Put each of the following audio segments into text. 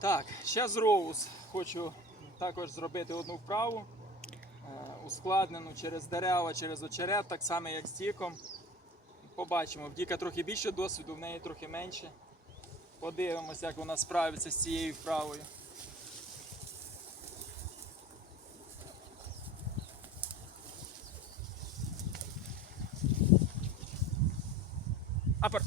Так, ще з роуз хочу також зробити одну вправу, е, ускладнену через дерева, через очерет, так само як з діком. Побачимо, в Діка трохи більше досвіду, в неї трохи менше. Подивимося, як вона справиться з цією вправою. Апер.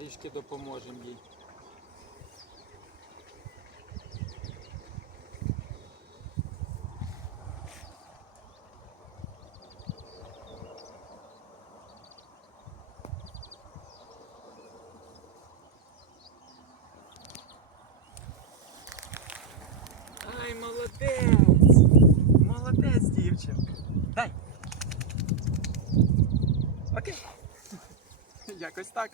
Трішки допоможемо їй. Ай, молодець! Молодець, дівчинка. Дай. Окей. Якось так.